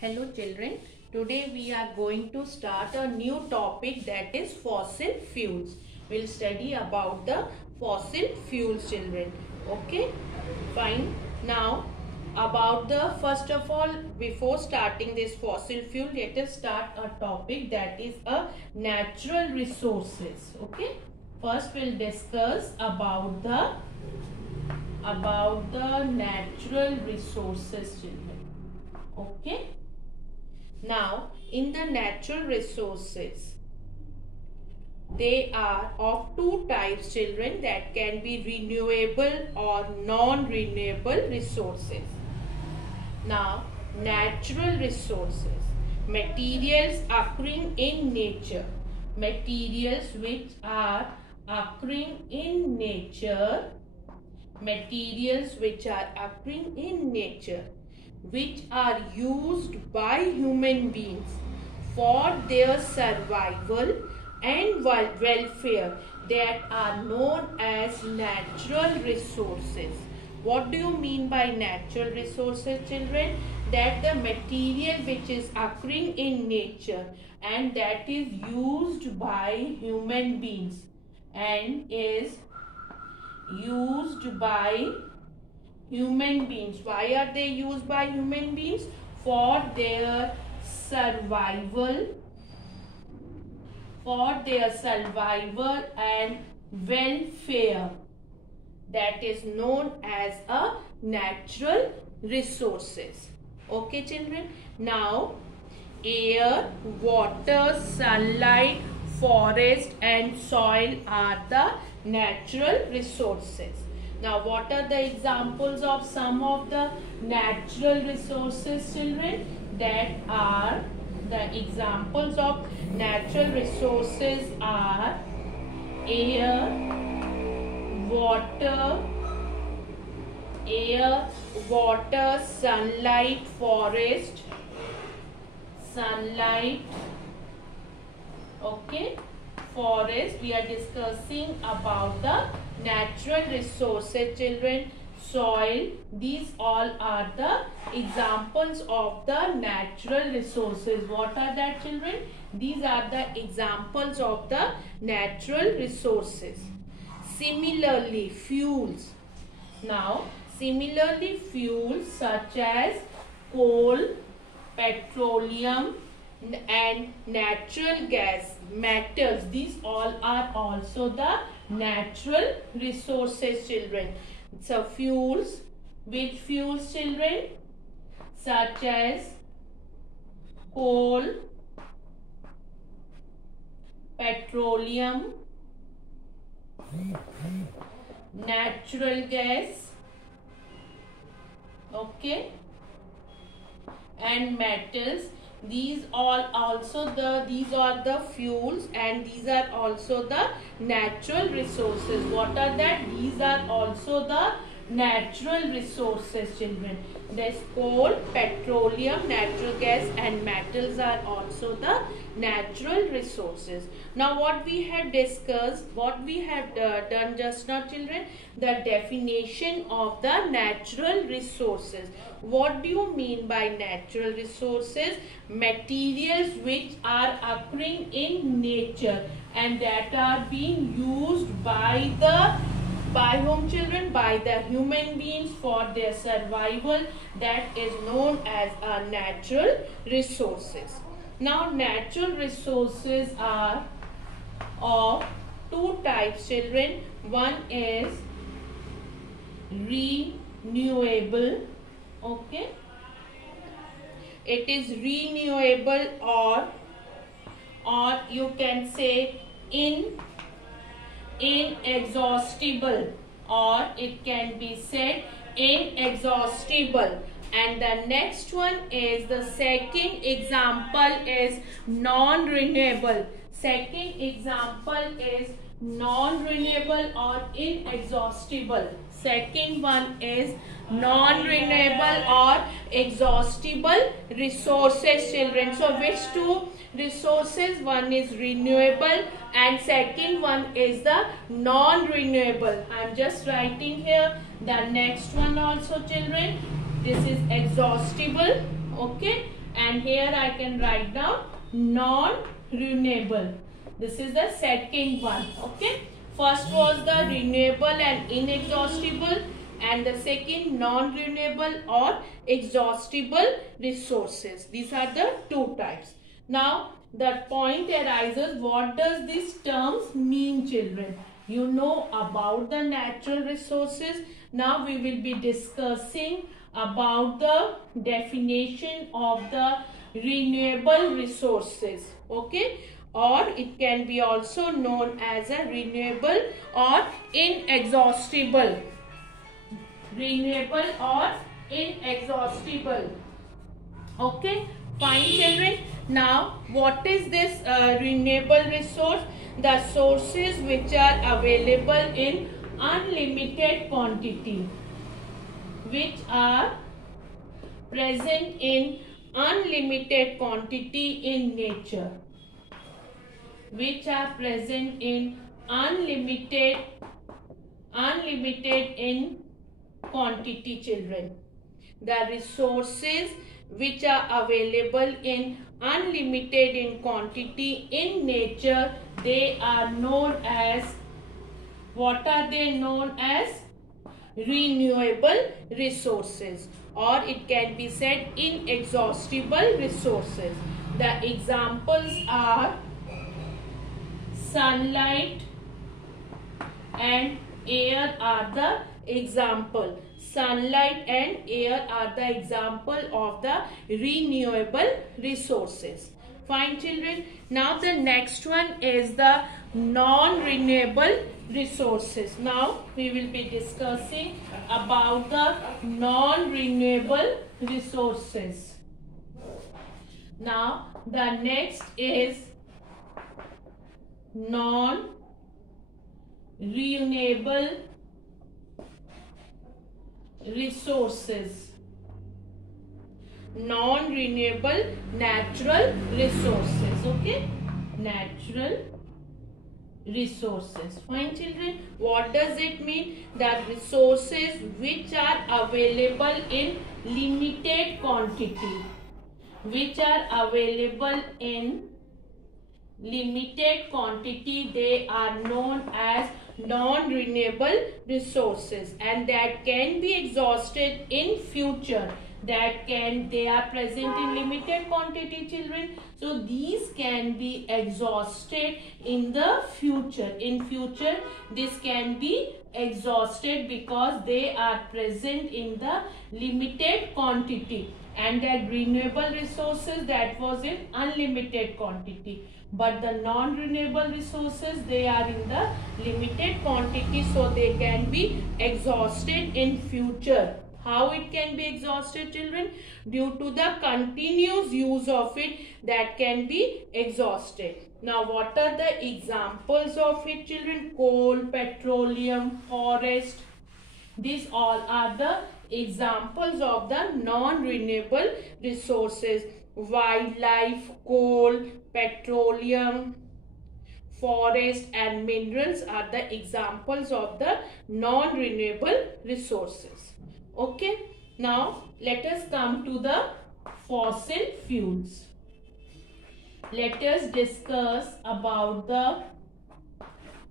Hello children, today we are going to start a new topic, that is fossil fuels. We'll study about the fossil fuels, children. Okay, fine. Now about the first of all, before starting this fossil fuel, let us start a topic, that is a natural resources. Okay, first we'll discuss about the natural resources, children. Okay, now in the natural resources, they are of two types, children, that can be renewable or non-renewable resources. Now, natural resources, materials occurring in nature, materials which are occurring in nature, materials which are occurring in nature, which are used by human beings for their survival and welfare, that are known as natural resources. What do you mean by natural resources, children? That the material which is occurring in nature and that is used by human beings and is used by human beings. Why are they used by human beings? For their survival, and welfare. That is known as a natural resources. Okay, children. Now, air, water, sunlight, forest and soil are the natural resources. Now, what are the examples of some of the natural resources, children? That are the examples of natural resources are air, water, sunlight, forest, okay, forest. We are discussing about the natural resources, children. Soil, these all are the examples of the natural resources. What are that, children? These are the examples of the natural resources. Similarly, fuels. Now, similarly, fuels such as coal, petroleum and natural gas, metals, these all are also the natural resources, children. So, fuels, which fuels, children? Such as coal, petroleum, natural gas, okay, and metals. These are the fuels and these are also the natural resources. What are that? These are also the natural resources, children. There's coal, petroleum, natural gas and metals are also the natural resources. Now what we have discussed, what we have done just now, children, the definition of the natural resources. What do you mean by natural resources? Materials which are occurring in nature and that are being used by whom, children? By the human beings for their survival. That is known as natural resources. Now, natural resources are of two types, children. One is renewable, okay. It is renewable or you can say inexhaustible, or it can be said inexhaustible. And the next one is, the second example is non-renewable. Second example is non-renewable or inexhaustible. Second one is non-renewable or exhaustible resources, children. So which two resources? One is renewable and second one is the non-renewable. I am just writing here the next one also, children. This is exhaustible, okay, and here I can write down non-renewable. This is the second one. Okay. First was the renewable and inexhaustible, and the second non-renewable or exhaustible resources. These are the two types. Now the point arises, what does these terms mean, children? You know about the natural resources. Now we will be discussing about the definition of the renewable resources. Okay, or it can be also known as a renewable or inexhaustible. Renewable or inexhaustible. Okay, fine children. Now what is this renewable resource? The sources which are available in unlimited quantity, which are present in unlimited quantity in nature, which are present in unlimited in quantity, children. The resources which are available in unlimited in quantity in nature, they are known as, what are they known as? Renewable resources, or it can be said inexhaustible resources. The examples are sunlight and air are the example. Sunlight and air are the example of the renewable resources. Fine children. Now the next one is the non-renewable resources. Now we will be discussing about the non-renewable resources. Now the next is non-renewable resources. Non-renewable natural resources. Okay, natural resources. Fine children. What does it mean? The resources which are available in limited quantity, which are available in limited quantity, they are known as non-renewable resources, and that can be exhausted in future. They are present in limited quantity, children. So these can be exhausted in the future. In future, this can be exhausted because they are present in the limited quantity. And that renewable resources, that was in unlimited quantity. But the non-renewable resources, they are in the limited quantity, so they can be exhausted in future. How it can be exhausted, children? Due to the continuous use of it, that can be exhausted. Now what are the examples of it, children? Coal, petroleum, forest. These all are the examples of the non-renewable resources. Wildlife, coal, petroleum, forest and minerals are the examples of the non-renewable resources. Okay, now let us come to the fossil fuels. Let us discuss about the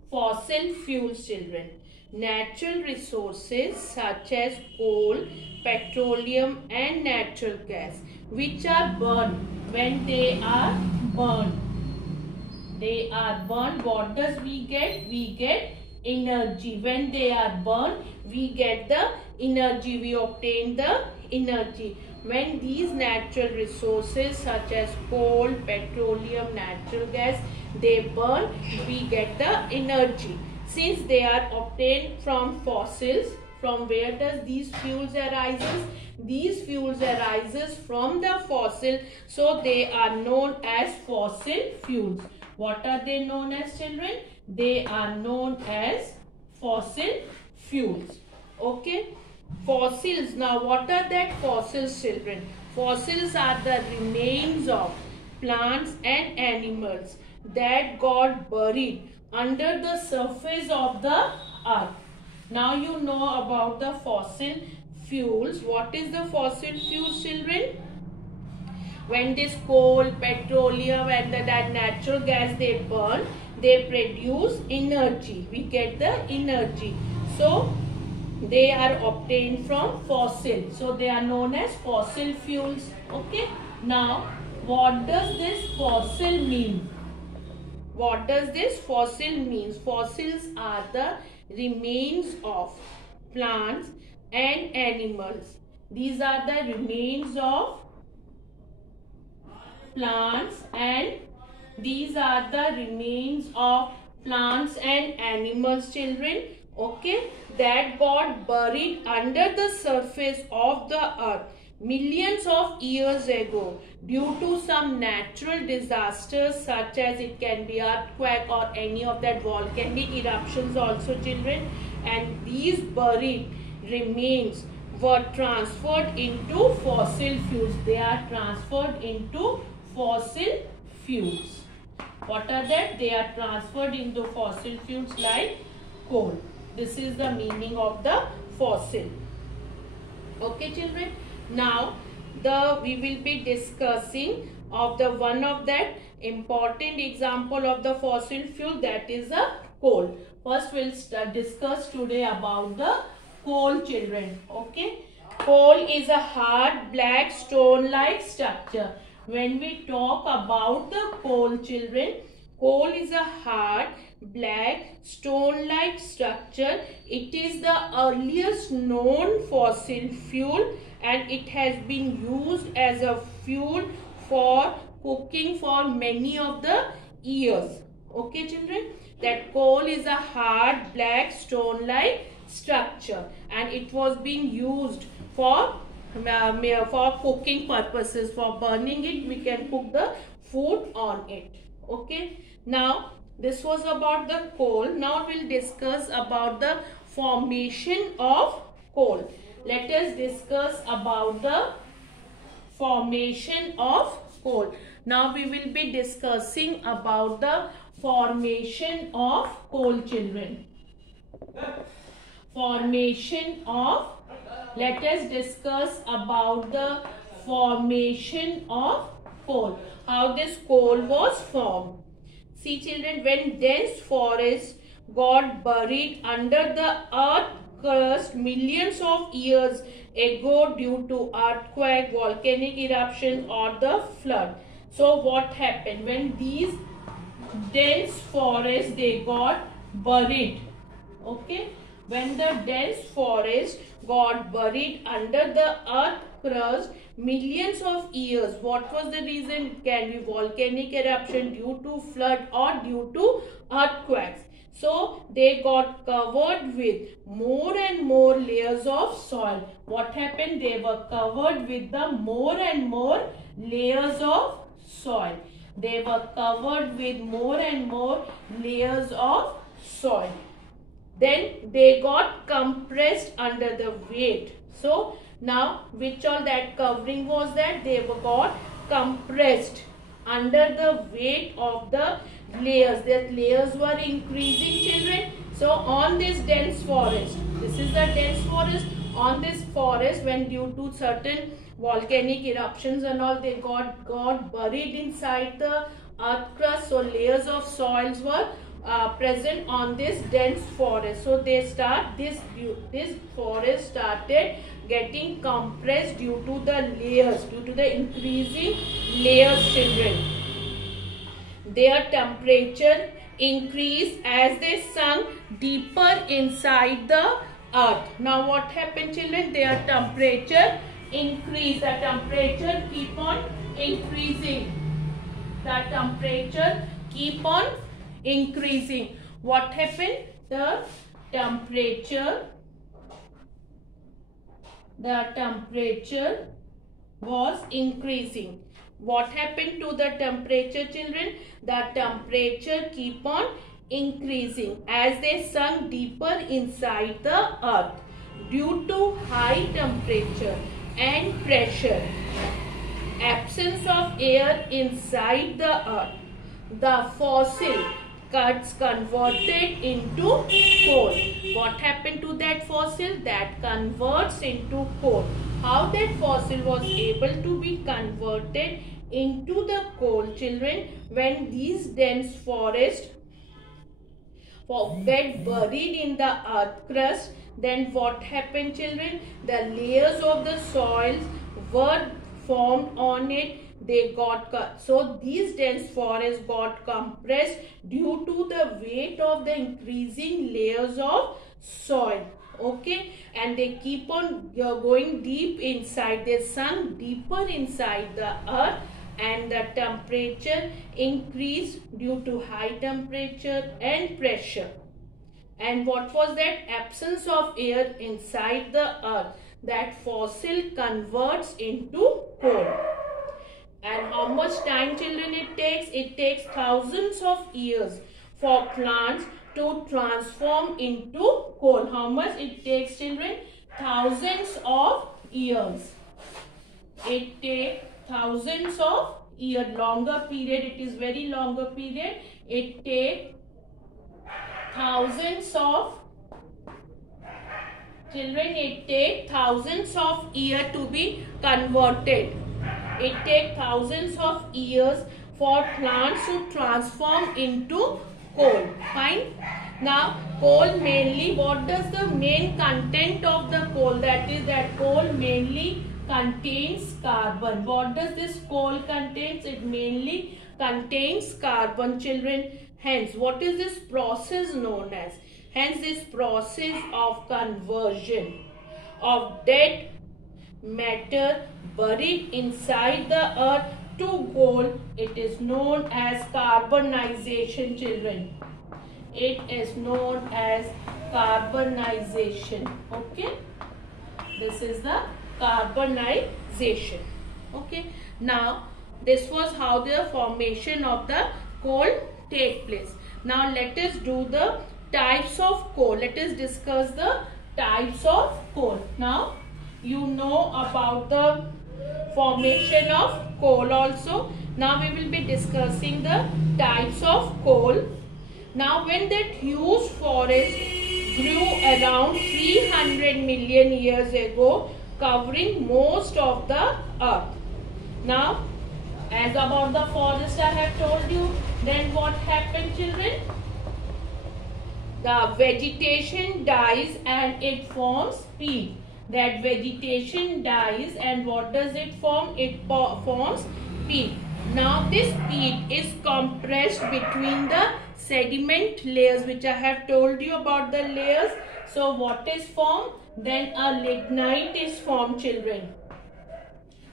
fossil fuels, children. Natural resources such as coal, petroleum and natural gas, which are burned. When they are burned, what does we get? We get energy. When they are burned, we get the energy, we obtain the energy. When these natural resources such as coal, petroleum, natural gas, they burn, we get the energy. Since they are obtained from fossils, from where does these fuels arises? These fuels arises from the fossil, so they are known as fossil fuels. What are they known as, children? They are known as fossil fuels. Okay, fossils. Now what are that fossils, children? Fossils are the remains of plants and animals that got buried under the surface of the earth. Now you know about the fossil fuels. What is the fossil fuels, children? when this coal, petroleum and that natural gas they burn, they produce energy. We get the energy. So they are obtained from fossil. So they are known as fossil fuels. Okay. Now what does this fossil mean? What does this fossil means? Fossils are the remains of plants and animals. These are the remains of plants and these are the remains of plants and animals, children. Okay, that got buried under the surface of the earth millions of years ago due to some natural disasters, such as it can be earthquake or any of that volcanic eruptions also, children. And these buried remains were transferred into fossil fuels. They are transferred into fossil fuels. What are that? They are transferred into fossil fuels like coal. This is the meaning of the fossil. Okay, children. Now we will be discussing of the one of that important example of the fossil fuel, that is the coal. First we'll discuss today about the coal, children. Okay, coal is a hard black stone like structure. When we talk about the coal, children, coal is a hard black stone like structure. It is the earliest known fossil fuel and it has been used as a fuel for cooking for many of the years. Okay, children, that coal is a hard black stone like structure and it was being used for cooking purposes. For burning it, we can cook the food on it. Okay, now this was about the coal. Now we'll discuss about the formation of coal. Let us discuss about the formation of coal. Now we will be discussing about the formation of coal, children. Formation of, let us discuss about the formation of coal. How this coal was formed. See, children, when dense forests got buried under the earth crust millions of years ago due to earthquake, volcanic eruption or the flood. So what happened when these dense forests they got buried? Okay, when the dense forest got buried under the earth crust millions of years, what was the reason? It can be volcanic eruption, due to flood or due to earthquakes. So they got covered with more and more layers of soil. What happened? They were covered with the more and more layers of soil. They were covered with more and more layers of soil. Then they got compressed under the weight. So now which all that covering was that? They were got compressed under the weight of the layers. That layers were increasing, children. So on this dense forest, this is the dense forest. On this forest, when due to certain volcanic eruptions and all, they got buried inside the earth crust. So layers of soils were present on this dense forest. So this forest started getting compressed due to the layers, due to the increasing layers, children. Their temperature increased as they sunk deeper inside the earth. Now what happened, children? Their temperature increased. The temperature keep on increasing. The temperature keep on increasing. What happened? The temperature was increasing. What happened to the temperature, children? The temperature keep on increasing as they sunk deeper inside the earth due to high temperature and pressure, absence of air inside the earth. The fossil gets converted into coal. What happened to that fossil? That converts into coal. How that fossil was able to be converted into the coal, children, when these dense forests get buried in the earth crust, then what happened, children? The layers of the soils were formed on it. They got cut. So these dense forests got compressed due to the weight of the increasing layers of soil. Okay, and they keep on going deep inside. They sunk deeper inside the earth, and the temperature increased due to high temperature and pressure. And what was that? Absence of air inside the earth. That fossil converts into coal. And how much time, children, it takes? It takes thousands of years for plants to transform into coal. How much it takes, children? Thousands of years. It takes thousands of years. Longer period. It is very longer period. It takes thousands of children. It takes thousands of years to be converted. It takes thousands of years for plants to transform into coal. Fine. Now, coal mainly, what does the main content of the coal? That is, that coal mainly contains carbon. What does this coal contains? It mainly contains carbon, children. Hence, what is this process known as? Hence, this process of conversion of dead matter buried inside the earth to coal, it is known as carbonization, children. It is known as carbonization. Okay, this is the carbonization. Okay, now this was how the formation of the coal take place. Now let us do the types of coal. Let us discuss the types of coal. Now you know about the formation of coal also. Now we will be discussing the types of coal. Now when that huge forest grew around 300 million years ago, covering most of the earth. Now as about the forest I have told you, then what happened, children? The vegetation dies and it forms peat. That vegetation dies and what does it form? It forms peat. Now this peat is compressed between the sediment layers, which I have told you about the layers. So what is formed? Then a lignite is formed, children.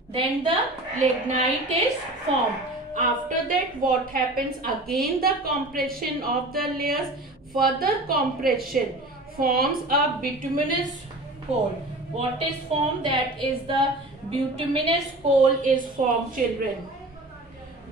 Then the lignite is formed. After that what happens? Again the compression of the layers. Further compression forms a bituminous coal. What is formed? That is the bituminous coal is formed, children.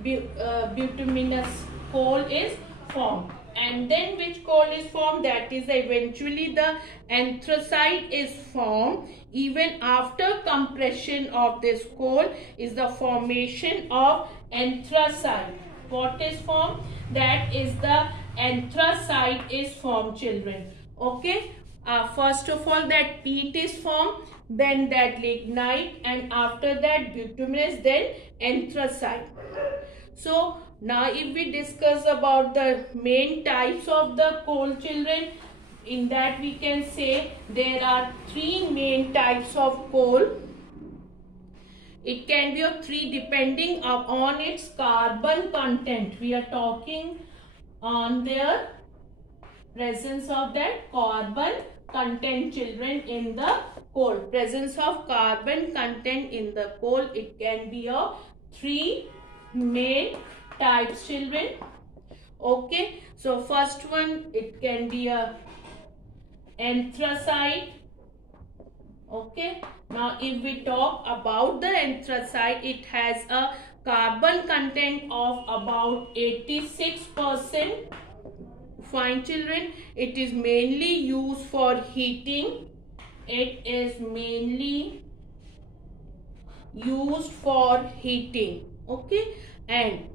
Bituminous coal is formed. And then which coal is formed? That is eventually the anthracite is formed. Even after compression of this coal is the formation of anthracite. What is formed? That is the anthracite is formed, children. Okay. First of all that peat is formed, then that lignite, and after that bituminous, then anthracite. So now if we discuss about the main types of the coal, children, in that we can say there are three main types of coal. It can be of three depending upon its carbon content. We are talking on their presence of that carbon content, children, in the coal. Presence of carbon content in the coal. It can be of three main types, children. Okay, so first one, it can be a anthracite. Okay, now if we talk about the anthracite, it has a carbon content of about 86%. Fine, children. It is mainly used for heating. It is mainly used for heating. Okay, and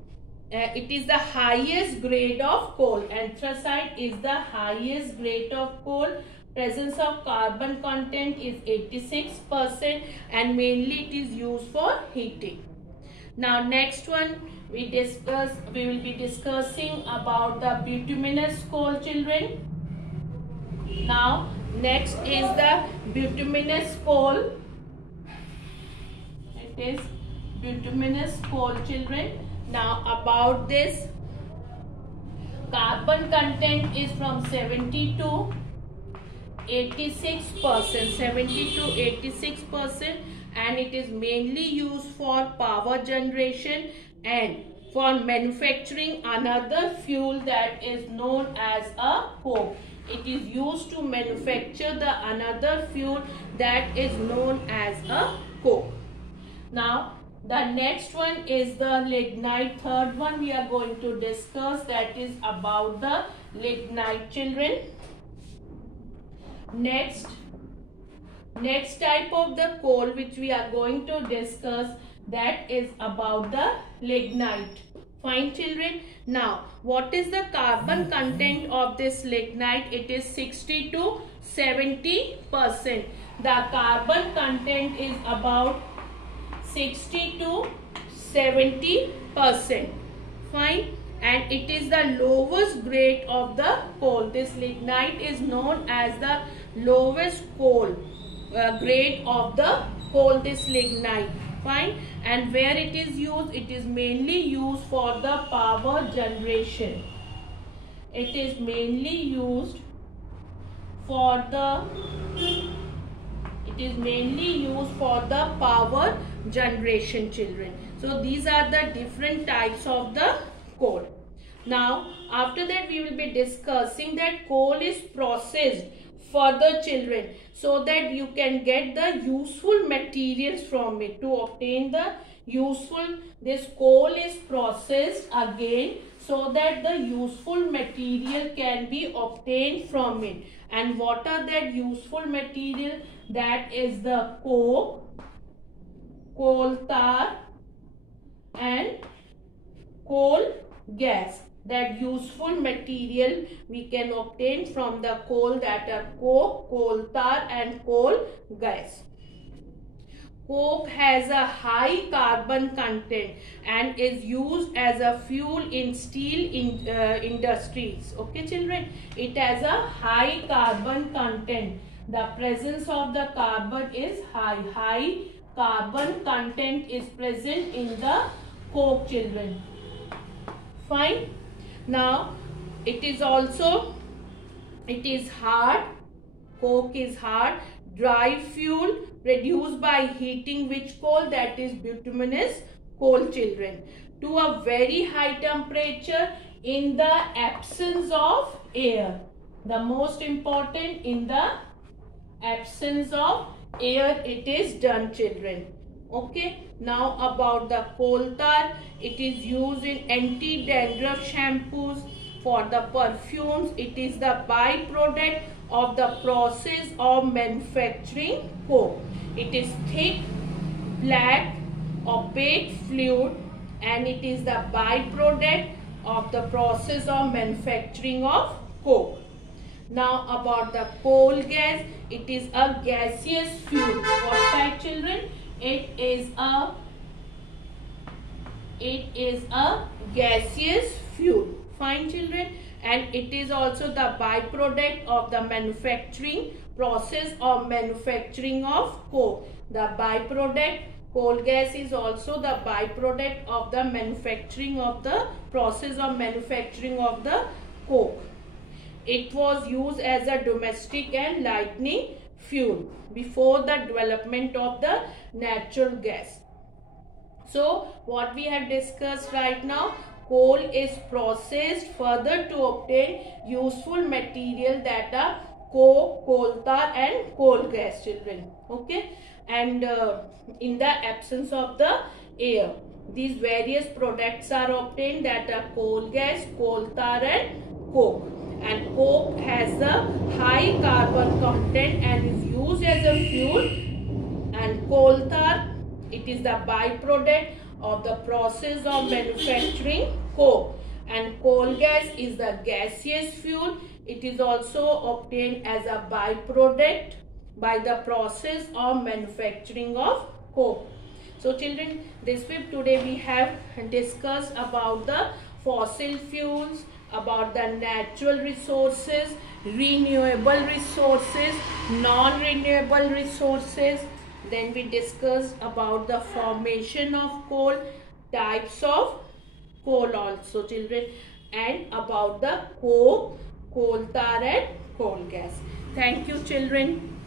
it is the highest grade of coal. Anthracite is the highest grade of coal. presence of carbon content is 86% and mainly it is used for heating. Now next one we will be discussing about the bituminous coal, children. Now next is the bituminous coal. It is bituminous coal, children. Now about this, carbon content is from 70 to 86%, 70 to 86%, and it is mainly used for power generation and for manufacturing another fuel that is known as a coke. It is used to manufacture the another fuel that is known as a coke. Now the next one is the lignite. Third one we are going to discuss, that is about the lignite, children. Next type of the coal which we are going to discuss, that is about the lignite. Fine, children. Now what is the carbon content of this lignite? It is 60 to 70%. The carbon content is about 60 to 70%. Fine. And it is the lowest grade of the coal. This lignite is known as the lowest coal grade of the coal, this lignite. Fine. And where it is used? It is mainly used for the power generation. It is mainly used for the power generation, children. So these are the different types of the coal. Now after that we will be discussing that coal is processed further, children, so that you can get the useful materials from it. To obtain the useful, this coal is processed again so that the useful material can be obtained from it. And what are that useful material? That is the coke, coal tar and coal gas. That useful material we can obtain from the coal, that are coke, coal tar and coal gas. Coke has a high carbon content and is used as a fuel in steel industries. Okay, children, it has a high carbon content. The presence of the carbon is high. High carbon content is present in the coke, children. Fine. Now it is hard. Coke is hard. Dry fuel produced by heating which coal? That is bituminous coal, children, to a very high temperature in the absence of air. The most important, in the absence of air it is done, children. Okay. Now about the coal tar, it is used in anti-dandruff shampoos, for the perfumes. It is the byproduct of the process of manufacturing coke. It is thick, black, opaque fluid and it is the byproduct of the process of manufacturing of coke. Now about the coal gas, it is a gaseous fuel. What type, children? It is a gaseous fuel. Fine, children. And it is also the byproduct of the manufacturing process of manufacturing of coke. The byproduct, coal gas is also the byproduct of the manufacturing of the process of manufacturing of the coke. It was used as a domestic and lighting fuel before the development of the natural gas. So what we have discussed right now, coal is processed further to obtain useful material, that are coke, coal tar and coal gas, children. Okay. And in the absence of the air, these various products are obtained, that are coal gas, coal tar and coke. And coke has a high carbon content and is used as a fuel, and coal tar, it is the byproduct of the process of manufacturing coke, and coal gas is the gaseous fuel. It is also obtained as a byproduct by the process of manufacturing of coke. So children, this week today we have discussed about the fossil fuels, about the natural resources, renewable resources, non-renewable resources. Then we discussed about the formation of coal, types of coal also children, and about the coke, coal tar and coal gas. Thank you children.